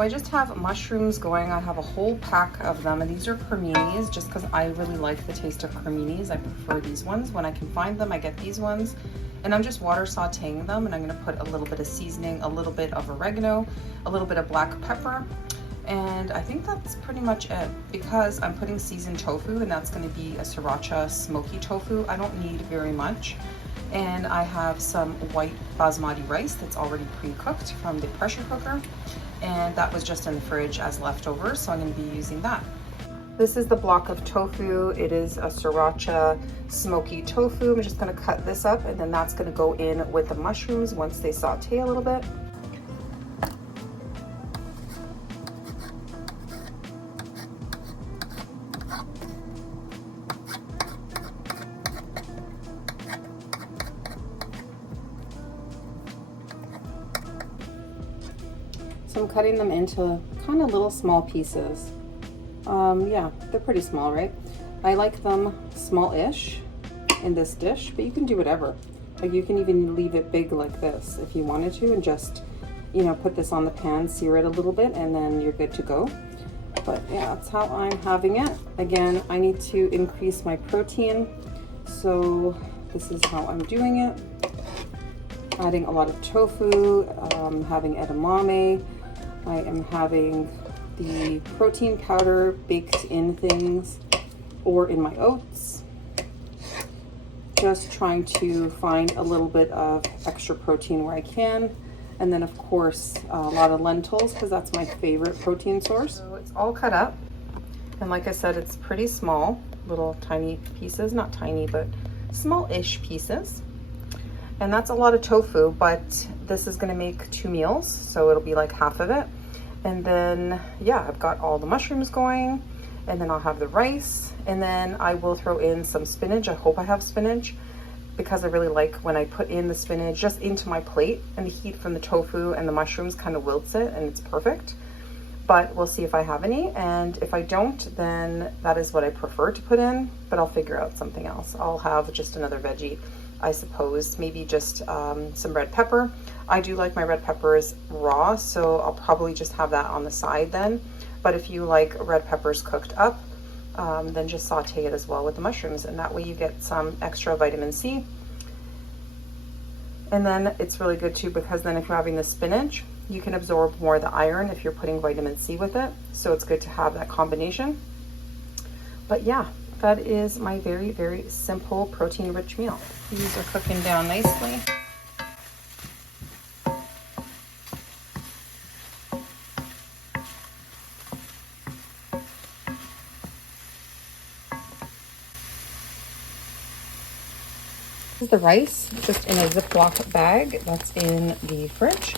So I just have mushrooms going. I have a whole pack of them, and these are creminis just because I really like the taste of creminis. I prefer these ones. When I can find them, I get these ones. And I'm just water sauteing them, and I'm gonna put a little bit of seasoning, a little bit of oregano, a little bit of black pepper, and I think that's pretty much it, because I'm putting seasoned tofu, and that's gonna be a sriracha smoky tofu. I don't need very much. And I have some white basmati rice that's already pre-cooked from the pressure cooker, and that was just in the fridge as leftovers, so I'm going to be using that. This is the block of tofu. It is a sriracha smoky tofu. I'm just going to cut this up, and then that's going to go in with the mushrooms once they saute a little bit. So I'm cutting them into kind of little small pieces. Yeah, they're pretty small, right? I like them small-ish in this dish, but you can do whatever. Like, you can even leave it big like this if you wanted to, and just, you know, put this on the pan, sear it a little bit, and then you're good to go. But yeah, that's how I'm having it. Again, I need to increase my protein, so this is how I'm doing it. Adding a lot of tofu, having edamame. I am having the protein powder baked in things or in my oats. Just trying to find a little bit of extra protein where I can. And then of course, a lot of lentils, because that's my favorite protein source. So it's all cut up. And like I said, it's pretty small, little tiny pieces, not tiny, but small-ish pieces. And that's a lot of tofu, but this is gonna make 2 meals, so it'll be like half of it. And then, yeah, I've got all the mushrooms going, and then I'll have the rice, and then I will throw in some spinach. I hope I have spinach, because I really like when I put in the spinach just into my plate, and the heat from the tofu and the mushrooms kind of wilts it, and it's perfect. But we'll see if I have any, and if I don't, then that is what I prefer to put in, but I'll figure out something else. I'll have just another veggie, I suppose, maybe just some red pepper. I do like my red peppers raw, so I'll probably just have that on the side then. But if you like red peppers cooked up, then just saute it as well with the mushrooms, and that way you get some extra vitamin C. And then it's really good too, because then if you're having the spinach, you can absorb more of the iron if you're putting vitamin C with it. So it's good to have that combination. But yeah, that is my very, very simple protein-rich meal. These are cooking down nicely. This is the rice, just in a Ziploc bag that's in the fridge.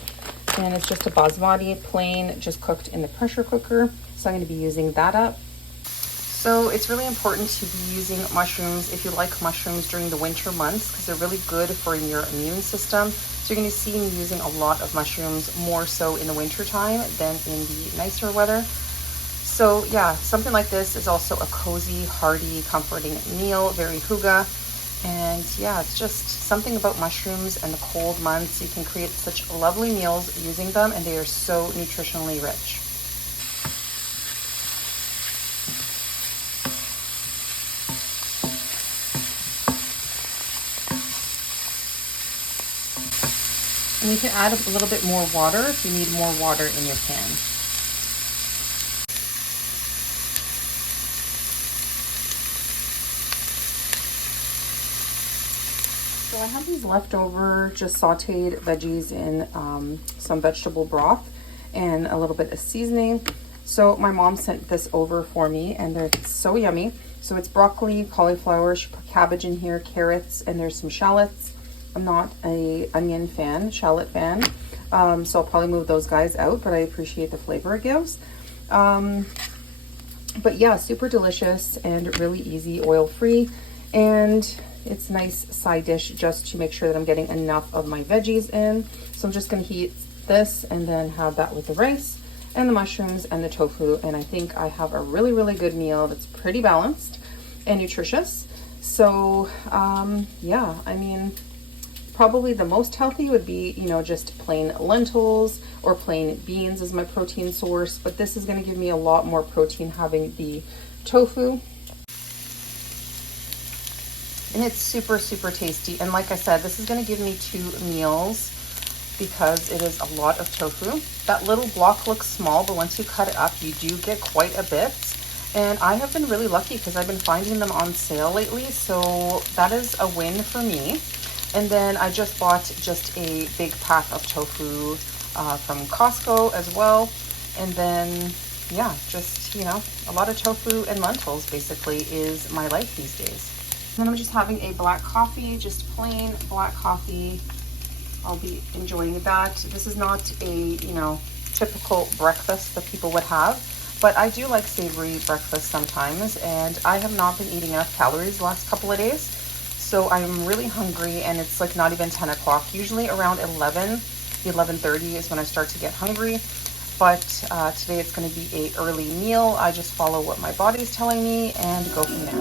And it's just a basmati, plain, just cooked in the pressure cooker. So I'm gonna be using that up. So it's really important to be using mushrooms if you like mushrooms during the winter months, because they're really good for your immune system. So you're gonna see me using a lot of mushrooms, more so in the winter time than in the nicer weather. So yeah, something like this is also a cozy, hearty, comforting meal, very hygge. And yeah, it's just something about mushrooms and the cold months. You can create such lovely meals using them, and they are so nutritionally rich. And you can add a little bit more water if you need more water in your pan. So I have these leftover, just sauteed veggies in some vegetable broth and a little bit of seasoning. So my mom sent this over for me, and they're so yummy. So it's broccoli, cauliflower, she put cabbage in here, carrots, and there's some shallots. I'm not a onion fan, shallot fan, so I'll probably move those guys out, but I appreciate the flavor it gives. But yeah, super delicious and really easy, oil-free, and it's a nice side dish just to make sure that I'm getting enough of my veggies in. So I'm just gonna heat this and then have that with the rice and the mushrooms and the tofu, and I think I have a really, really good meal that's pretty balanced and nutritious. So yeah, I mean, Probably the most healthy would be, you know, just plain lentils or plain beans as my protein source, but this is going to give me a lot more protein having the tofu. And it's super, super tasty. And like I said, this is going to give me 2 meals because it is a lot of tofu. That little block looks small, but once you cut it up, you do get quite a bit. And I have been really lucky because I've been finding them on sale lately. So that is a win for me. And then I just bought just a big pack of tofu from Costco as well. And then, yeah, just, you know, a lot of tofu and lentils basically is my life these days. And then I'm just having a black coffee, just plain black coffee. I'll be enjoying that. This is not a, you know, typical breakfast that people would have, but I do like savory breakfast sometimes, and I have not been eating enough calories the last couple of days. So I'm really hungry, and it's like not even 10 o'clock. Usually around 11:30 is when I start to get hungry. But today it's going to be an early meal. I just follow what my body's telling me and go from there.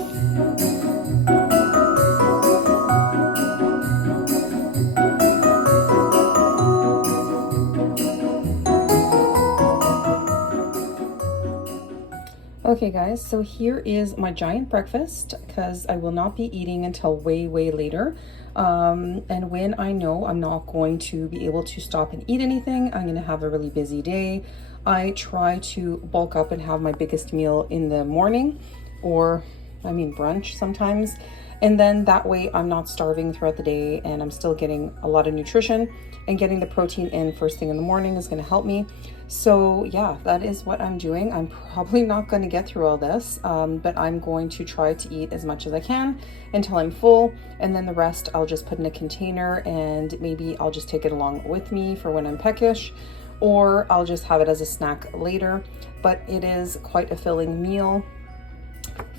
Okay guys, so here is my giant breakfast because I will not be eating until way later. And when I know I'm not going to be able to stop and eat anything, I'm going to have a really busy day. I try to bulk up and have my biggest meal in the morning, or I mean brunch sometimes. And then that way I'm not starving throughout the day and I'm still getting a lot of nutrition, and getting the protein in first thing in the morning is going to help me. So yeah, that is what I'm doing. I'm probably not going to get through all this, but I'm going to try to eat as much as I can until I'm full, and then the rest I'll just put in a container, and maybe I'll just take it along with me for when I'm peckish, or I'll just have it as a snack later. But it is quite a filling meal,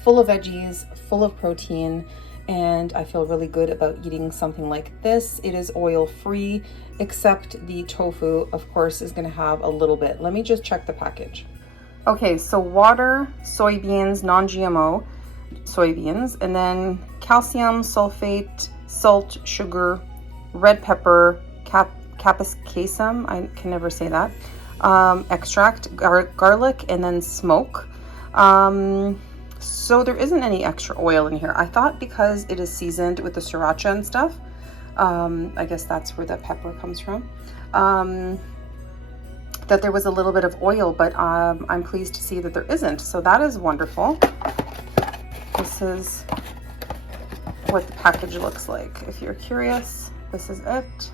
full of veggies, full of protein, and I feel really good about eating something like this. It is oil free, except the tofu, of course, is going to have a little bit. Let me just check the package. Okay, so water, soybeans, non-GMO soybeans, and then calcium, sulfate, salt, sugar, red pepper, capsaicin, I can never say that, extract, garlic, and then smoke. So there isn't any extra oil in here. I thought because it is seasoned with the sriracha and stuff, I guess that's where the pepper comes from, that there was a little bit of oil, but I'm pleased to see that there isn't. So that is wonderful. This is what the package looks like. If you're curious, this is it.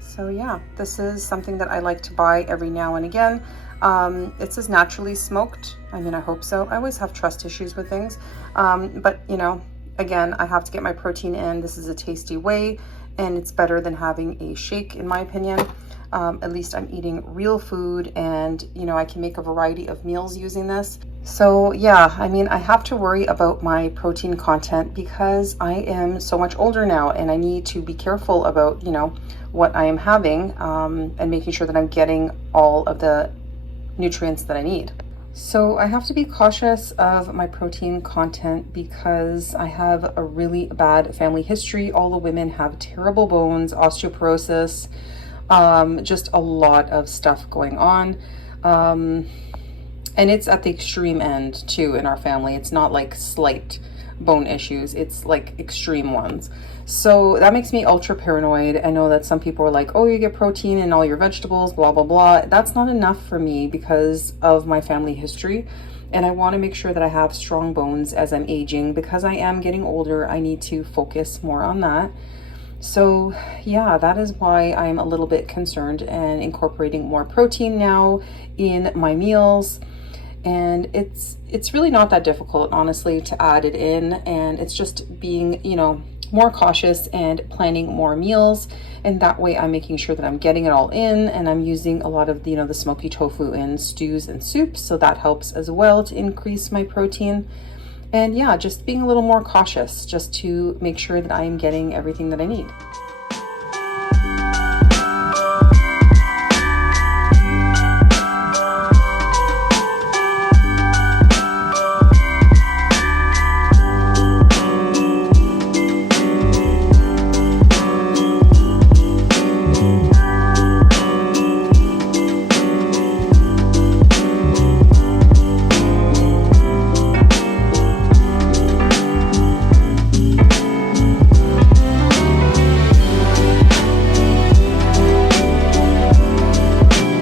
So yeah, this is something that I like to buy every now and again. It says naturally smoked. I mean, I hope so. I always have trust issues with things. But you know, again, I have to get my protein in. This is a tasty way, and it's better than having a shake, in my opinion. At least I'm eating real food, and you know, I can make a variety of meals using this. So yeah, I mean, I have to worry about my protein content because I am so much older now, and I need to be careful about, you know, what I am having, and making sure that I'm getting all of the nutrients that I need. So I have to be cautious of my protein content because I have a really bad family history. All the women have terrible bones, osteoporosis, just a lot of stuff going on. And it's at the extreme end too in our family. It's not like slight bone issues, it's like extreme ones. So that makes me ultra paranoid. I know that some people are like, oh, you get protein in all your vegetables, blah, blah, blah. That's not enough for me because of my family history. And I want to make sure that I have strong bones as I'm aging. Because I am getting older, I need to focus more on that. So yeah, that is why I'm a little bit concerned and incorporating more protein now in my meals. And it's really not that difficult, honestly, to add it in. And it's just being, you know, more cautious and planning more meals, and that way I'm making sure that I'm getting it all in, and I'm using a lot of the, you know, the smoky tofu in stews and soups, so that helps as well to increase my protein. And yeah, just being a little more cautious just to make sure that I am getting everything that I need.